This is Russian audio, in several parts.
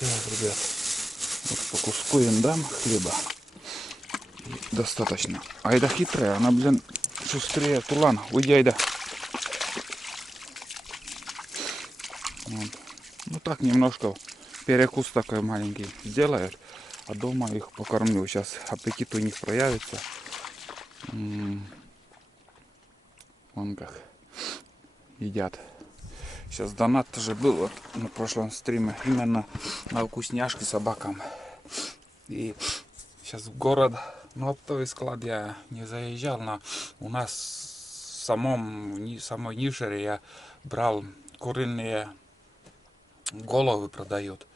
Так, ребят, вот по куску им дам хлеба. И достаточно. Айда хитрая, она, блин, шустрее тулана. Уйди, Айда. Вот. Ну так немножко перекус такой маленький сделает, а дома их покормлю. Сейчас аппетит у них проявится. Вон как едят. Сейчас донат тоже был вот на прошлом стриме именно на вкусняшки собакам. И сейчас в город, ну вот той склад я не заезжал, но у нас в самой Нишере я брал куриные головы продают.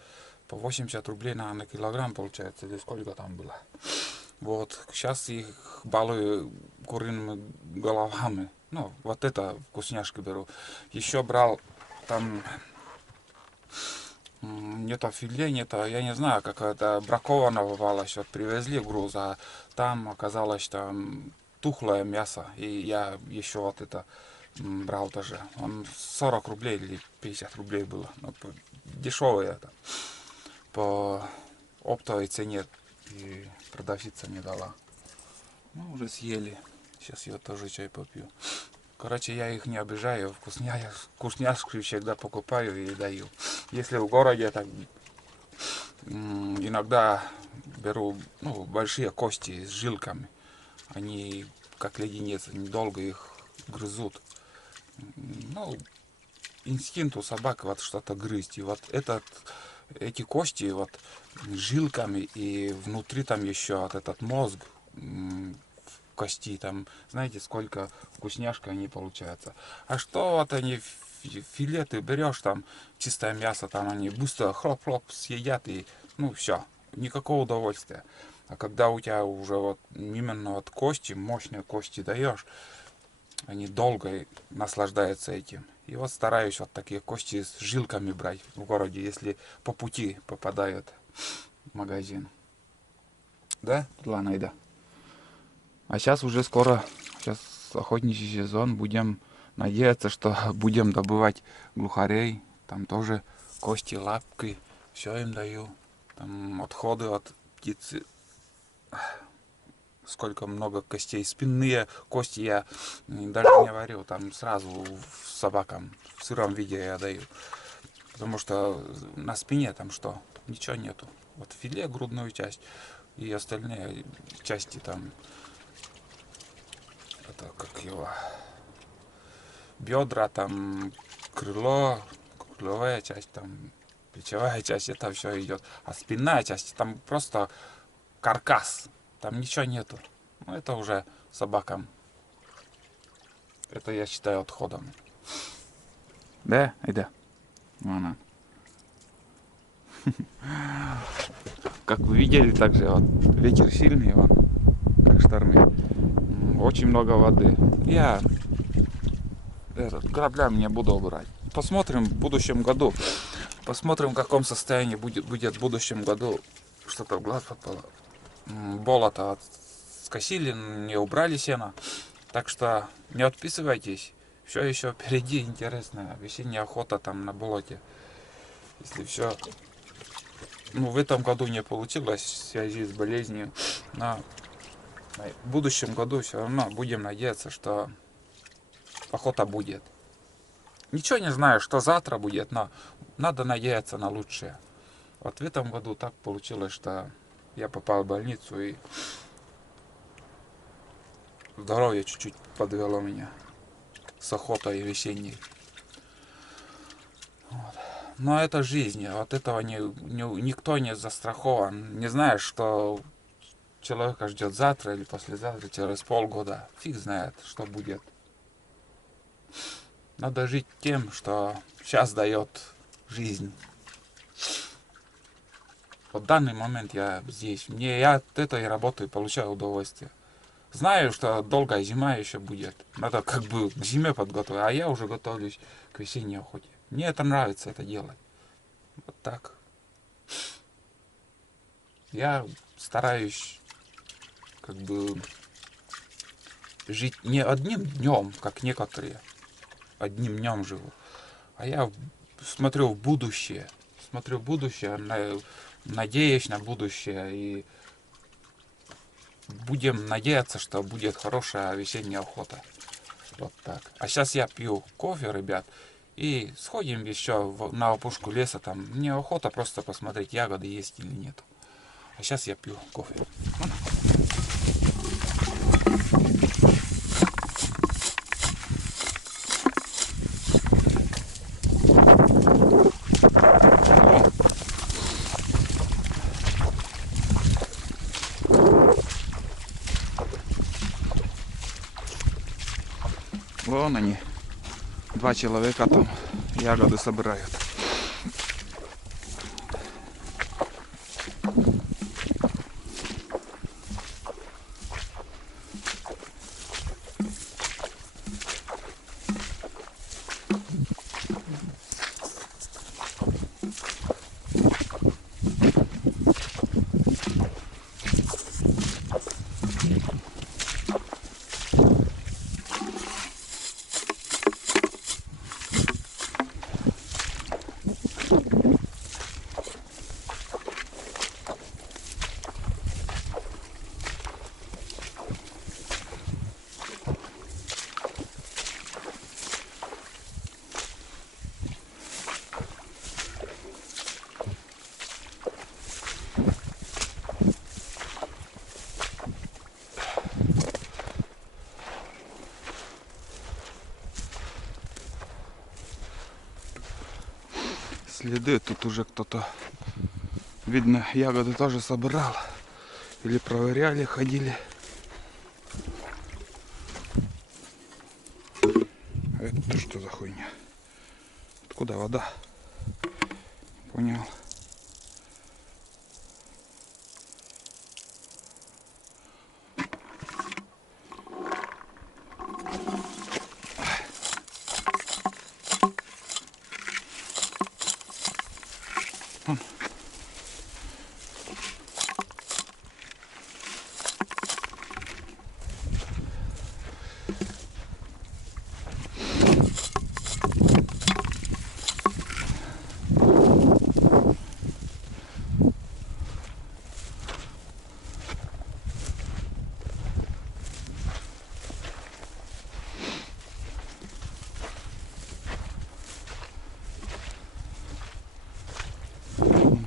По 80 рублей на килограмм получается, или сколько там было. Вот, сейчас их балую куриными головами. Ну, вот это вкусняшки беру. Еще брал там не то филе, не то, я не знаю, какая-то бракованного валась. Вот привезли груз, а там оказалось там тухлое мясо. И я еще вот это брал тоже. Он 40 рублей или 50 рублей было. Ну, дешевое это. По оптовой цене и продавщица не дала. Ну, уже съели. Сейчас я тоже чай попью. Короче, я их не обижаю, вкусняшки всегда покупаю и даю. Если в городе, так иногда беру большие кости с жилками. Они как леденец, они долго их грызут. Ну, инстинкт у собак вот что-то грызть. И вот эти кости вот с жилками и внутри там еще вот этот мозг кости, там, знаете, сколько вкусняшка они получаются. А что вот они, филе ты берешь, там, чистое мясо, там они быстро хлоп-хлоп съедят и, ну, все, никакого удовольствия. А когда у тебя уже вот именно вот кости, мощные кости даешь, они долго наслаждаются этим. И вот стараюсь вот такие кости с жилками брать в городе, если по пути попадают в магазин. Да? Ладно, да. А сейчас уже скоро, сейчас охотничий сезон, будем надеяться, что будем добывать глухарей. Там тоже кости, лапки, все им даю. Там отходы от птицы. Сколько много костей. Спинные кости я даже не варю. Там сразу собакам в сыром виде я даю. Потому что на спине там что? Ничего нету. Вот филе, грудную часть и остальные части там. Это как его, бедра, там крыло, крыловая часть, там плечевая часть, это все идет. А спинная часть, там просто каркас, там ничего нету. Ну, это уже собакам. Это я считаю отходом. Да, да. Вон. Как вы видели, также вот ветер сильный, вон, как штормит. Очень много воды. Я граблями не буду убирать. Посмотрим в будущем году. Посмотрим, в каком состоянии будет в будущем году. Что-то в глаз попало. Болото скосили, не убрали сено. Так что не отписывайтесь. Все еще впереди интересная весенняя охота там на болоте. Если все в этом году не получилось в связи с болезнью, но в будущем году все равно будем надеяться, что охота будет. Ничего не знаю, что завтра будет, но надо надеяться на лучшее. Вот в этом году так получилось, что я попал в больницу и здоровье чуть-чуть подвело меня с охотой весенней. Вот. Но это жизнь, от этого никто не застрахован. Не знаешь, что человека ждет завтра или послезавтра, через полгода. Фиг знает, что будет. Надо жить тем, что сейчас дает жизнь. Вот в данный момент я здесь. Я от этой работы получаю удовольствие. Знаю, что долгая зима еще будет. Надо как бы к зиме подготовить. А я уже готовлюсь к весенней охоте. Мне это нравится, это делать. Вот так. Я стараюсь как бы жить не одним днем, как некоторые. Одним днем живу. А я смотрю в будущее. смотрю будущее, надеюсь на будущее. И будем надеяться, что будет хорошая весенняя охота. Вот так. А сейчас я пью кофе, ребят. И сходим еще на опушку леса. Там мне охота просто посмотреть, ягоды есть или нет. А сейчас я пью кофе. Вон они. 2 человека там ягоды собирают. Следы тут уже кто-то, видно, ягоды тоже собирал. Или проверяли, ходили. Это что за хуйня? Откуда вода? Понял.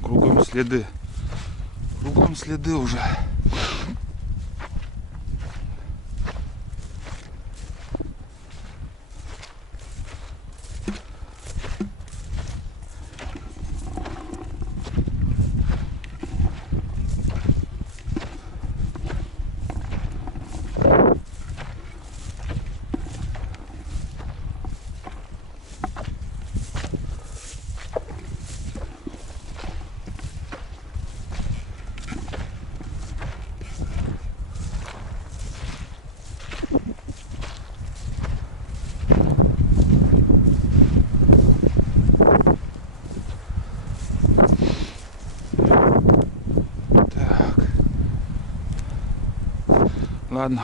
Кругом следы. Кругом следы уже. Ладно,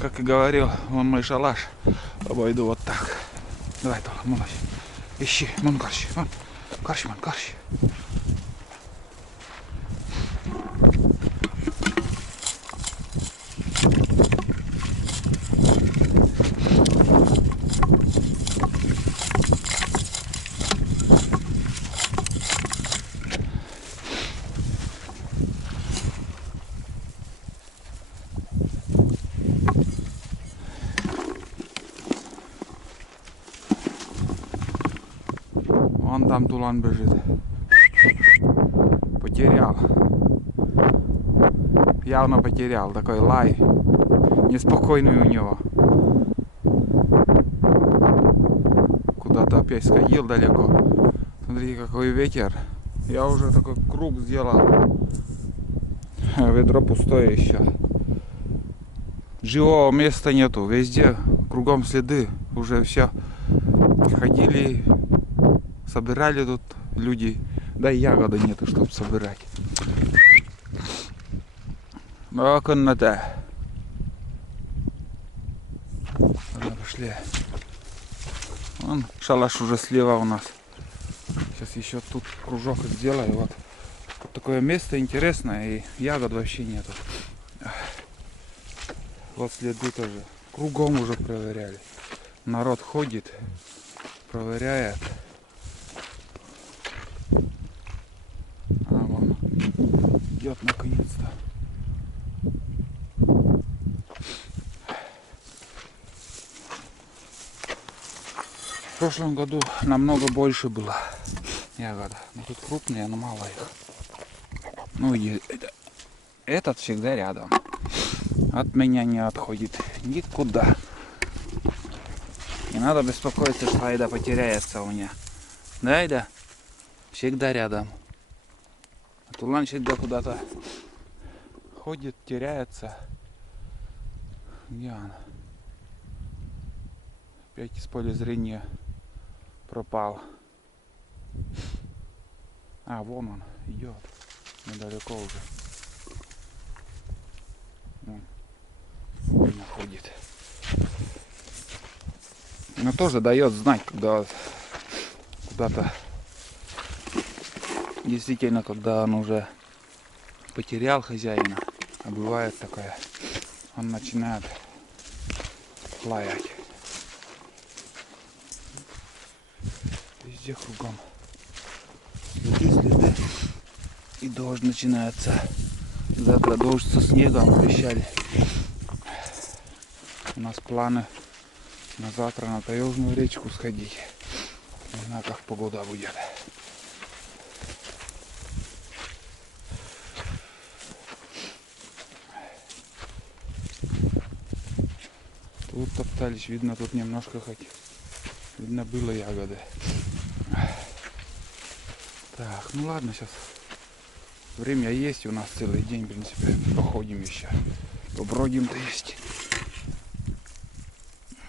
как и говорил, вон мой шалаш. Обойду вот так. Давай, Толя, молодец. Ищи, вон карщ, вон. Карщ, вон, карщ. Вон там тулан бежит. Потерял. Явно потерял. Такой лай. Неспокойный у него. Куда-то опять сходил далеко. Смотрите, какой ветер. Я уже такой круг сделал. Ведро пустое еще. Живого места нету. Везде кругом следы. Уже все. Ходили, собирали тут люди. Да и ягоды нету, чтобы собирать. Ну, коннота. Ладно, пошли. Вон шалаш уже слева у нас. Сейчас Сейчас еще тут кружок сделаю. Вот такое место интересное, и ягод вообще нету. Вот следы тоже. Кругом уже проверяли. Народ ходит, проверяет. А вон идет наконец-то. В прошлом году намного больше было ягода. Но тут крупные, но мало их. Ну и этот всегда рядом. От меня не отходит никуда. Не надо беспокоиться, что Айда потеряется у меня. Да, Айда? Всегда рядом. А Тулан всегда куда-то ходит, теряется. Где она? Опять из поля зрения пропал. А, вон он идет. Недалеко уже. Вон ходит. Но тоже дает знать, когда куда-то действительно, когда он уже потерял хозяина, а бывает такое, он начинает лаять. Везде кругом следы. И дождь начинается. Завтра дождь со снегом обещали. У нас планы на завтра на Таежную речку сходить. Не знаю, как погода будет. Тут топтались, видно, тут немножко хоть. Видно, было ягоды. Так, ну ладно, сейчас время есть у нас целый день, в принципе, походим еще. Побродим-то есть.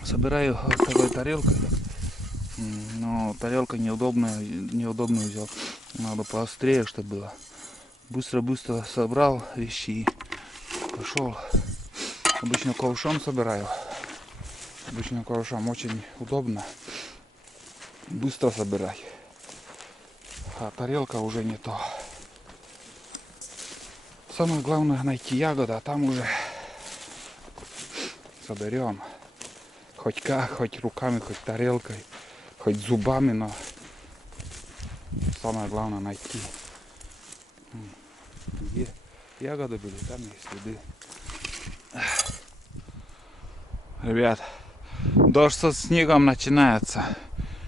Собираю второй тарелкой, но тарелка неудобную взял. Надо поострее, чтобы было. Быстро-быстро собрал вещи и пошел. Обычно ковшом собираю. Обычно ковшом очень удобно. Быстро собирать. А тарелка уже не то. Самое главное найти ягоды, а там уже соберем. Хоть как, хоть руками, хоть тарелкой, хоть зубами, но самое главное найти. Где ягоды были, там есть следы. Ребят, дождь со снегом начинается.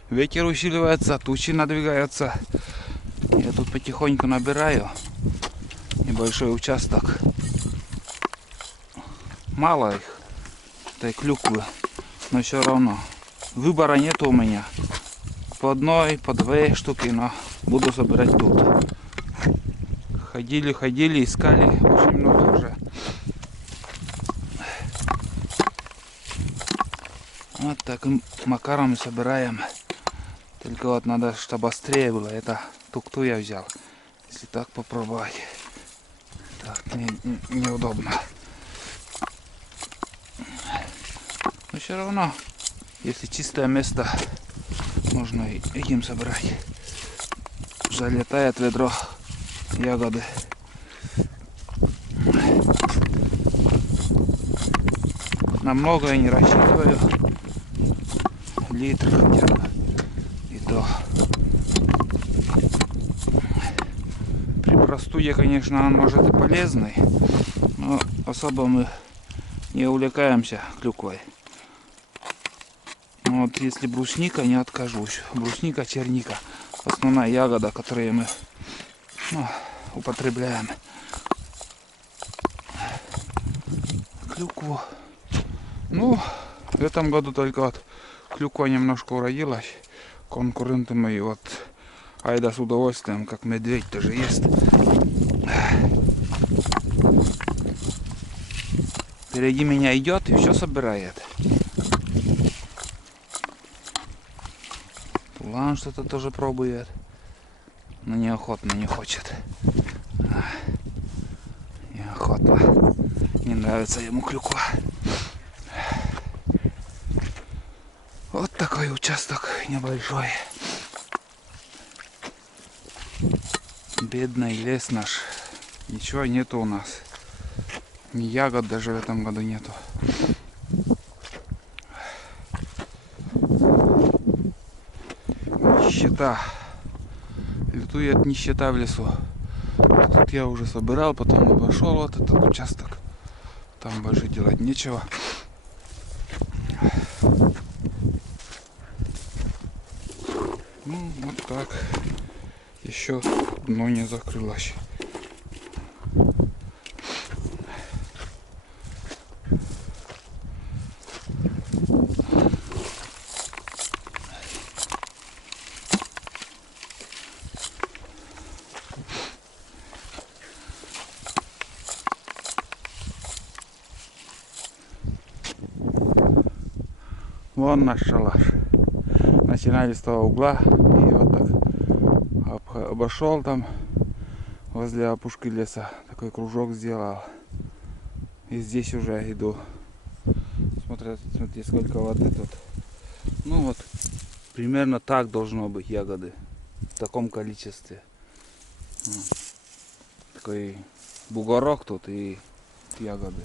Ветер усиливается, тучи надвигаются. Я тут потихоньку набираю небольшой участок. Мало их, этой клюквы, но все равно. Выбора нет у меня. По одной, по две штуки, но буду собирать тут. Ходили, искали, очень много уже. Вот таким макаром собираем. Только вот надо, чтобы острее было. Это тукту я взял. Если так попробовать. Так, неудобно. Но все равно, если чистое место, можно и этим собирать. Залетает ведро ягоды. Намного я не рассчитываю. Литр хотя бы. И то. При простуде, конечно, он может и полезный. Но особо мы не увлекаемся клюквой. Но вот если брусника, не откажусь. Брусника, черника. Основная ягода, которую мы употребляем. Клюкву. Ну, в этом году только вот клюква немножко уродилась. Конкуренты мои вот Айда с удовольствием, как медведь тоже ест. Впереди меня идет и все собирает. Тулан что-то тоже пробует. Но неохотно, не хочет. Неохотно. Не нравится ему клюква. Вот такой участок небольшой. Бедный лес наш. Ничего нету у нас. Ни ягод даже в этом году нету. Нищета. Лютует нищета в лесу. Тут я уже собирал, потом обошел вот этот участок. Там больше делать нечего. Ну, вот так. Еще дно не закрылось. Вон наш шалаш. Начинали с того угла и вот так обошел там возле опушки леса. Такой кружок сделал. И здесь уже иду. Смотрите, сколько воды тут. Ну вот, примерно так должно быть ягоды. В таком количестве. Такой бугорок тут и ягоды.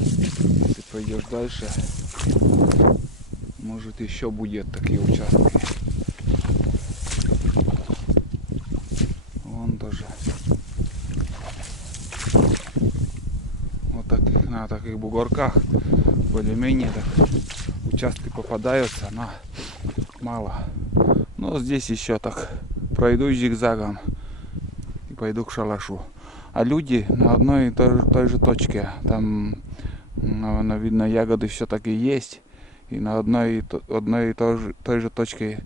Если пойдешь дальше, может еще будет такие участки. Вон тоже. Вот таких, на таких бугорках более-менее так участки попадаются, но мало. Но здесь еще так пройду зигзагом и пойду к шалашу. А люди на одной и той же точке. Там, наверное, видно, ягоды все-таки есть. И на одной и той же точке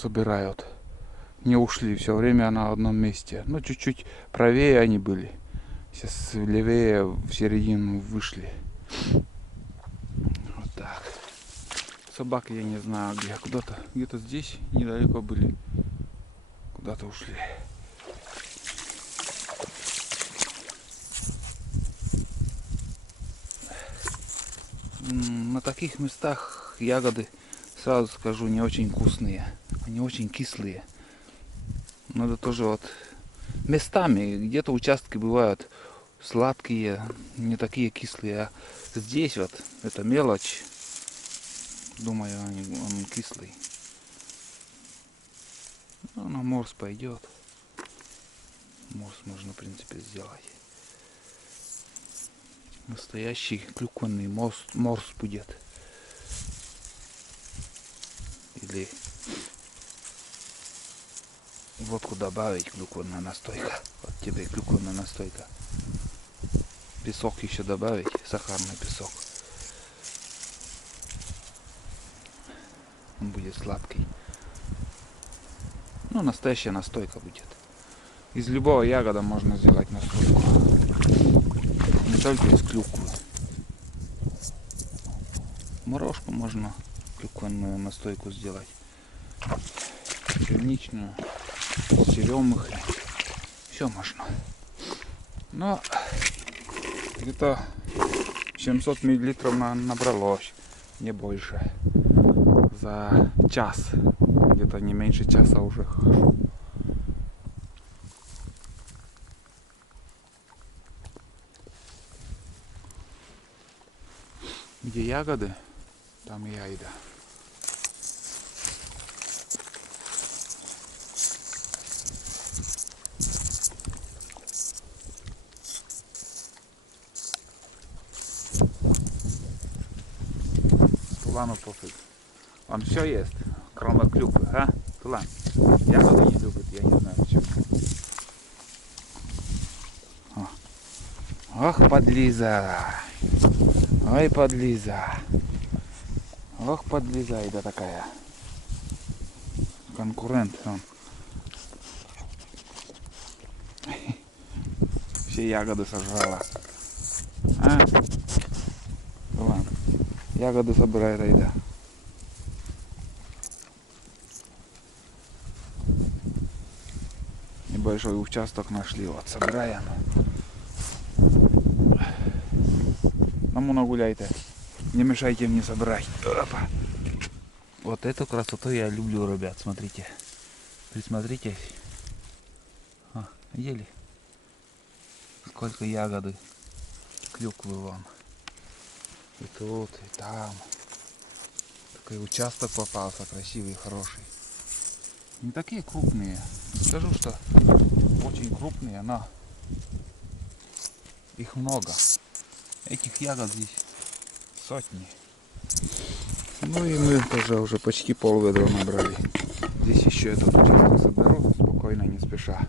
собирают. Не ушли, все время на одном месте. Ну, чуть-чуть правее они были. Сейчас левее в середину вышли. Вот так. Собаки я не знаю где. Куда-то, где-то здесь недалеко были. Куда-то ушли. На таких местах ягоды, сразу скажу, не очень вкусные. Они очень кислые. Надо тоже вот местами, где-то участки бывают сладкие, не такие кислые. А здесь вот, это мелочь. Думаю, он кислый. Ну, на морс пойдет. Морс можно, в принципе, сделать. Настоящий клюквенный морс будет. Или водку добавить, клюквенная настойка. Вот тебе клюквенная настойка. Песок еще добавить, сахарный песок. Он будет сладкий. Ну, настоящая настойка будет. Из любого ягода можно сделать настойку. Не только из клюквы. Морожку можно клюквенную настойку сделать. Черничную, с черемухой. Все можно. Но где-то 700 миллилитров набралось. Не больше. За час. Где-то не меньше часа уже хожу. Где ягоды, там я иду. Тулану пофиг. Он все ест, кроме клюквы, а? Тулан. Ягоды не любит, я не знаю почему. Ох, подлиза. Ой, подлиза. Ох, подлиза, да такая. Конкурент он. Все ягоды сожрала. А? Ладно. Ягоды собирает Айда. Небольшой участок нашли. Вот собираем. Ну нагуляйте. Не мешайте мне собрать. Опа. Вот эту красоту я люблю, ребят. Смотрите. Присмотритесь. Видели? Сколько ягоды. Клюквы вон. И тут, и там. Такой участок попался красивый, хороший. Не такие крупные. Не скажу, что очень крупные, но их много. Этих ягод здесь сотни. Ну и мы тоже уже почти полведра набрали. Здесь еще этот участок соберу, спокойно, не спеша.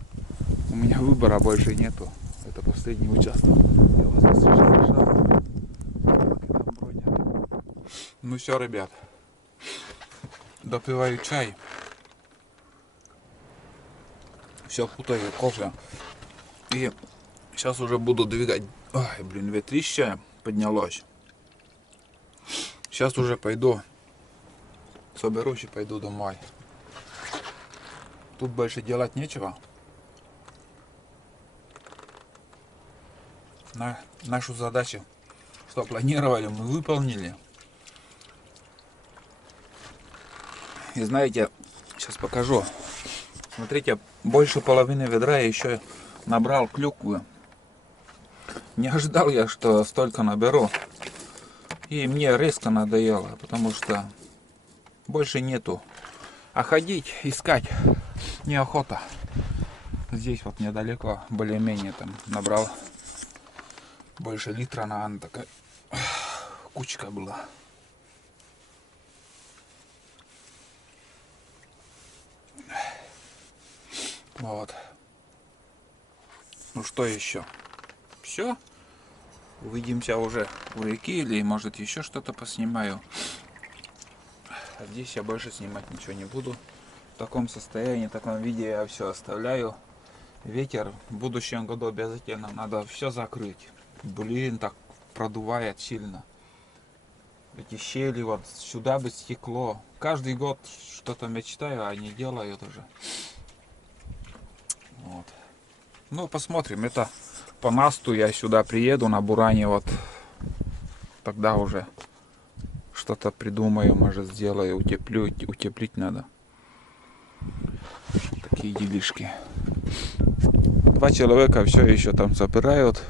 У меня выбора больше нету. Это последний участок. Я вас не слышал. Ну все, ребят. Допиваю чай. Все путаю кофе. И сейчас уже буду двигать. Ой, блин, ветрище поднялось. Сейчас уже пойду. Соберусь и пойду домой. Тут больше делать нечего. Нашу задачу, что планировали, мы выполнили. И знаете, сейчас покажу. Смотрите, больше половины ведра я еще набрал клюквы. Не ожидал я, что столько наберу. И мне резко надоело, потому что больше нету. А ходить, искать неохота. Здесь вот недалеко, более-менее там набрал больше литра, наверное, такая кучка была. Вот. Ну что еще? Все. Увидимся уже у реки или может еще что-то поснимаю. А здесь я больше снимать ничего не буду. В таком состоянии, в таком виде я все оставляю. Ветер в будущем году обязательно надо все закрыть. Блин, так продувает сильно. Эти щели вот сюда бы стекло. Каждый год что-то мечтаю, а не делают уже. Вот. Ну, посмотрим. Это по насту я сюда приеду на Буране. Вот тогда уже что-то придумаю, может сделаю, утеплю. Утеплить надо. Такие делишки. 2 человека все еще там собирают.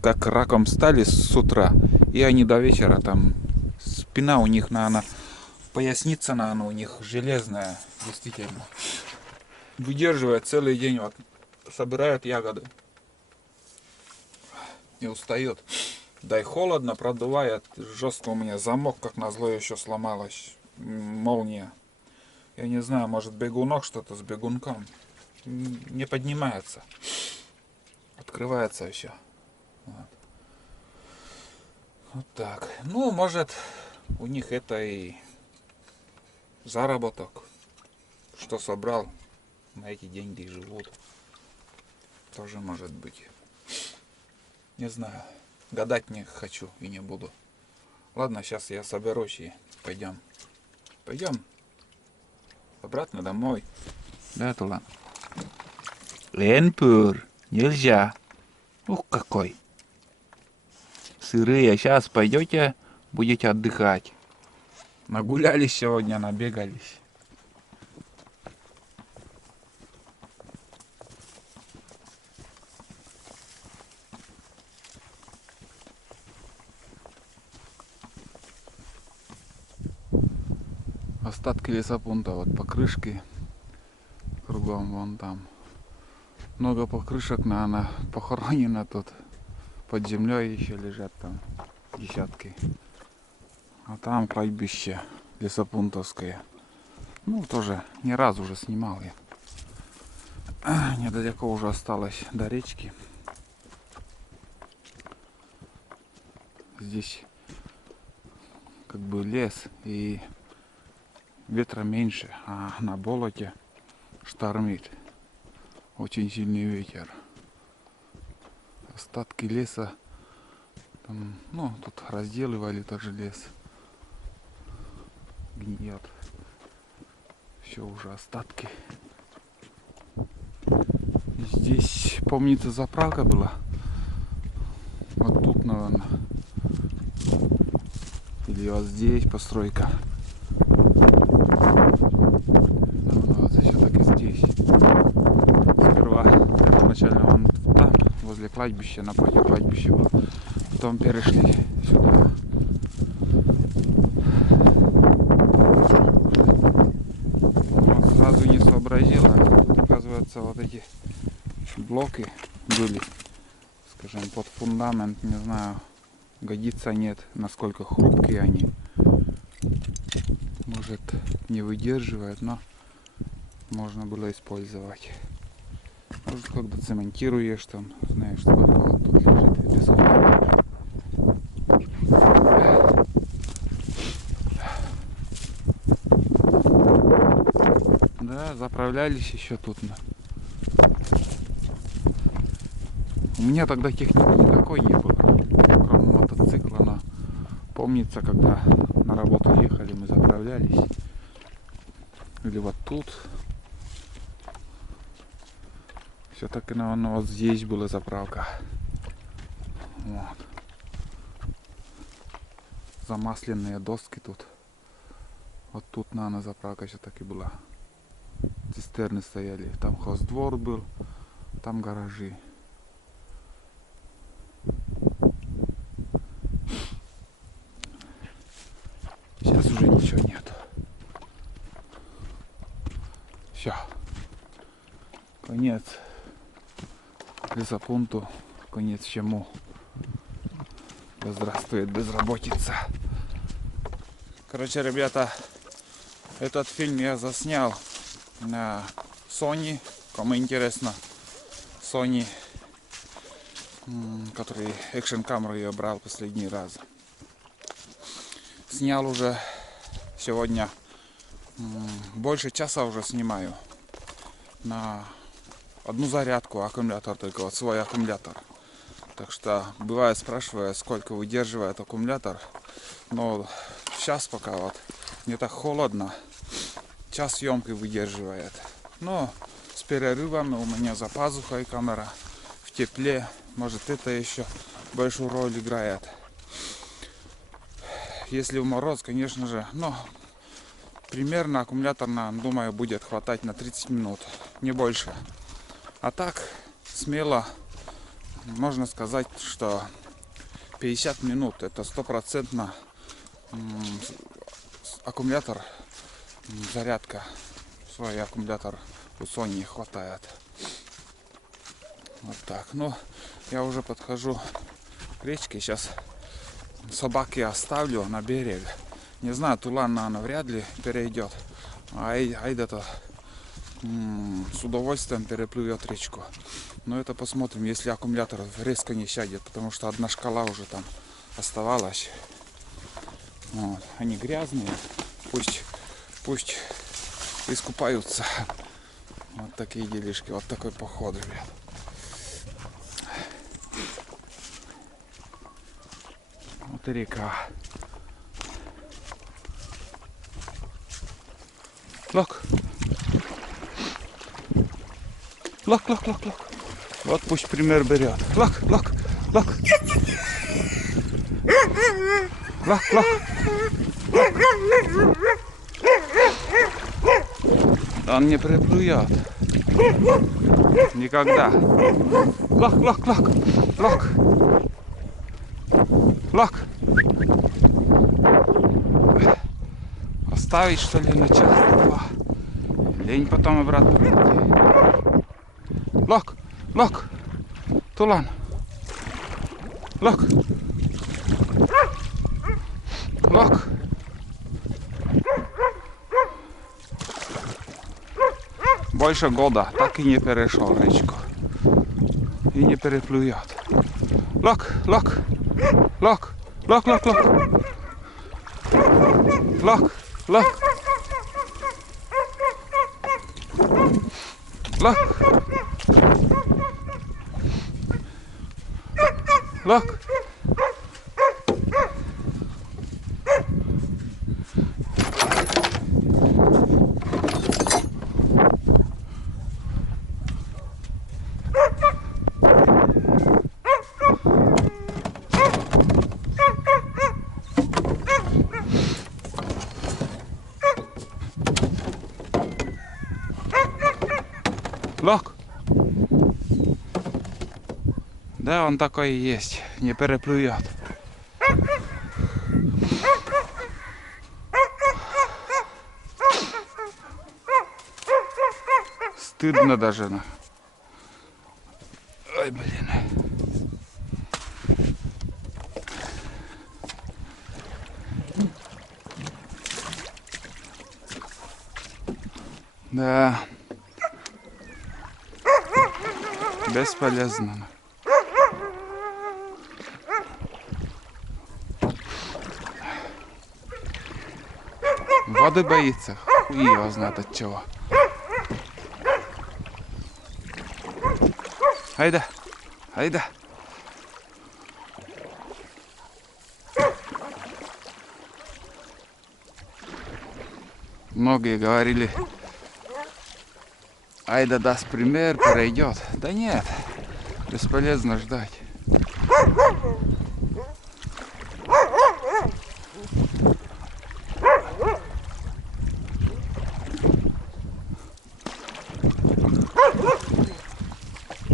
Как раком стали с утра. И они до вечера там. Спина у них, наверное, поясница, наверное, у них железная. Действительно. Выдерживает целый день. Вот, собирают ягоды. И устает. Да и холодно, продувает. Жестко у меня замок, как назло, еще сломалась. Молния. Я не знаю, может бегунок что-то с бегунком. Не поднимается. Открывается еще. Вот. Вот так. Ну, может, у них это и заработок. Что собрал, на эти деньги живут. Тоже может быть. Не знаю. Гадать не хочу и не буду. Ладно, сейчас я соберусь и пойдем. Пойдем обратно домой. Да, Тулан? Ленпур, нельзя. Ух, какой. Сырые. Сейчас пойдете, будете отдыхать. Нагулялись сегодня, набегались. Остатки лесопункта, вот покрышки кругом, вон там. Много покрышек, наверное, похоронено тут. Под землей еще лежат там десятки. А там кладбище лесопунктовское. Ну, тоже не раз уже снимал я. Недалеко уже осталось до речки. Здесь как бы лес и ветра меньше, а на болоте штормит. Очень сильный ветер. Остатки леса. Там, ну, тут разделывали тоже лес. Гниет. Все уже остатки. Здесь, помнится, заправка была. Вот тут, наверное. Или вот здесь постройка. Ну, вот все-таки здесь. возле кладбища, напротив кладбища было. Потом перешли сюда. Вот, сразу не сообразила. Тут, оказывается, вот эти блоки были, скажем, под фундамент, не знаю, годится нет, насколько хрупкие они. Может, не выдерживает, но можно было использовать. Может, когда цементируешь, там, знаешь, сколько вот тут лежит бесхозно. Да, заправлялись еще тут. У меня тогда техники никакой не было, кроме мотоцикла, но помнится, когда на работу ехали, мы заправлялись. Или вот тут. Все-таки, наверное, вот здесь была заправка. Вот. Замасленные доски тут. Вот тут, наверное, заправка все-таки была. Цистерны стояли. Там хоздвор был, там гаражи. Сейчас уже ничего нет. Все. Конец лесопункту, конец чему. Да здравствует безработица. Короче, ребята, этот фильм я заснял на Sony. Кому интересно, Sony, который экшн камеру я брал последний раз. Снял уже сегодня, больше часа уже снимаю. На одну зарядку аккумулятор, только вот свой аккумулятор. Так что бывает спрашиваю, сколько выдерживает аккумулятор. Но сейчас пока вот не так холодно, час съемки выдерживает. Но с перерывами у меня за пазухой камера в тепле. Может, это еще большую роль играет. Если в мороз, конечно же, но примерно аккумулятор, думаю, будет хватать на 30 минут, не больше. А так, смело можно сказать, что 50 минут это 100% аккумулятор, зарядка. Свой аккумулятор у Sony хватает. Вот так. Ну, я уже подхожу к речке. Сейчас собаки оставлю на берег. Не знаю, Тулан, наверное, вряд ли перейдет. А Айда-то с удовольствием переплывет речку. Но это посмотрим, если аккумулятор резко не сядет, потому что одна шкала уже там оставалась. Вот. Они грязные, пусть искупаются. Вот такие делишки, вот такой поход, ребят. Вот и река. Лок. Лок. Вот пусть пример берет. Лок. Лок. Он не приплюет. Никогда. Лок. Оставить, что ли, на час-два. Лень потом обратно прийти. Лок. Тулан. Лок. Больше года так и не перешел речку. И не переплюет. Лок. Да, он такой и есть, не переплюет. Стыдно даже. Ой, блин. Да. Бесполезно. Воды боится. Хуй его знает от чего. Айда. Айда. Многие говорили, Айда даст пример, пройдет. Да нет, бесполезно ждать.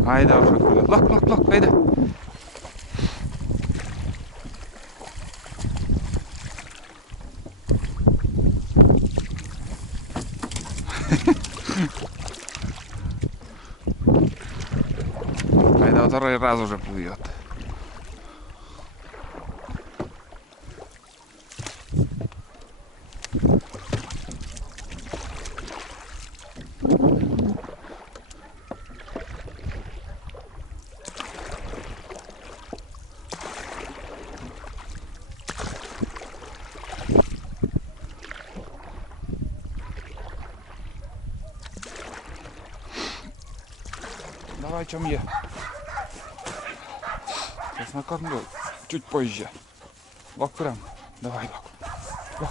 Айда уже куда? Лок, айда. Айда второй раз уже плывет. Давай, чем я? Сейчас накормлю. Чуть позже. Лок прям. Давай, лок. Лок.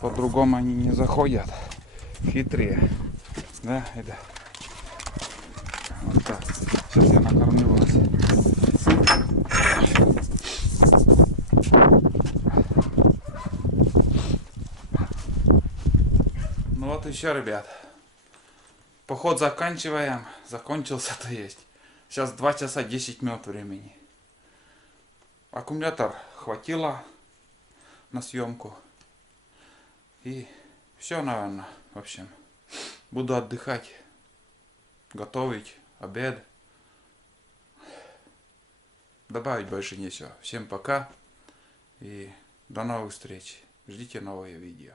По-другому они не заходят. Хитрее. Да, это. Вот так. Сейчас я накормлю вас. Ну вот еще, ребят. Поход заканчиваем. Закончился, то есть. Сейчас 2 часа 10 минут времени. Аккумулятор хватило на съемку. И все, наверное, в общем. Буду отдыхать. Готовить обед. Добавить больше нечего. Всем пока. И до новых встреч. Ждите новые видео.